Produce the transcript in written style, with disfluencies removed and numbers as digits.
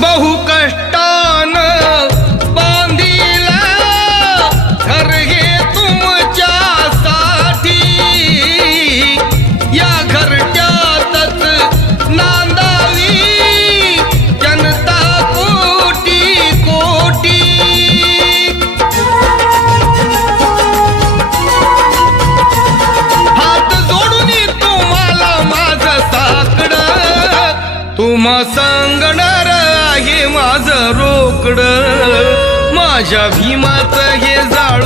बहु कष्टान बांधिला घर हे तुमच्यासाठी, या घरट्यातच नांदावी जनता कोटी कोटी। हात जोडून तुम्हाला माझं साकडं, तुम्हा सांगणार आहे माझं रोकड, माझ्या भीमाचं हे जाळ